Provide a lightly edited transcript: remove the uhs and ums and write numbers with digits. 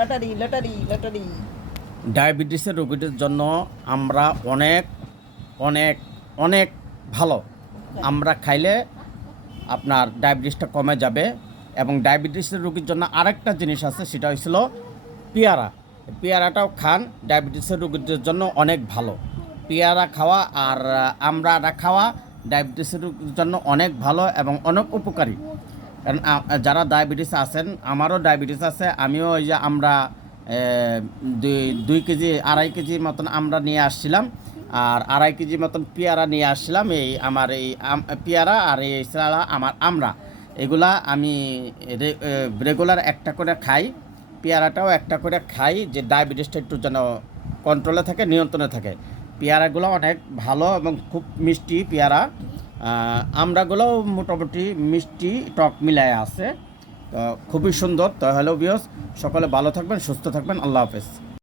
Lottery lottery lottery. ডায়াবেটিসের রোগীদের জন্য আমরা অনেক অনেক অনেক ভালো। আমরা খাইলে আপনার ডায়াবেটিসটা কমে যাবে। এবং ডায়াবেটিসের রোগীর জন্য আরেকটা জিনিস আছে, সেটা হয়েছিল পেয়ারা। পেয়ারাটাও খান, ডায়াবেটিসের রোগীদের জন্য অনেক ভালো। পেয়ারা খাওয়া আর আমড়াটা খাওয়া ডায়াবেটিসের রোগীর জন্য অনেক ভালো এবং অনেক উপকারী। কারণ যারা ডায়াবেটিস আছেন, আমারও ডায়াবেটিস আছে, আমিও ওই যে আমরা দুই কেজি 2.5 কেজি মতন আমরা নিয়ে আসছিলাম, আর 2.5 কেজি মতন পেয়ারা নিয়ে আসছিলাম। এই আমার এই পেয়ারা আর এই ছাড়া আমার আমরা এগুলা আমি রেগুলার একটা করে খাই। পেয়ারাটাও একটা করে খাই, যে ডায়াবেটিসটা একটু যেন কন্ট্রোলে থাকে, নিয়ন্ত্রণে থাকে। পেয়ারাগুলো অনেক ভালো এবং খুব মিষ্টি পেয়ারা। আমরাগুলোও মোটামুটি মিষ্টি টক মিলায় আছে, তো খুবই সুন্দর। তো হ্যালো ভিউয়ার্স, সকলে ভালো থাকবেন, সুস্থ থাকবেন, আল্লাহ হাফেজ।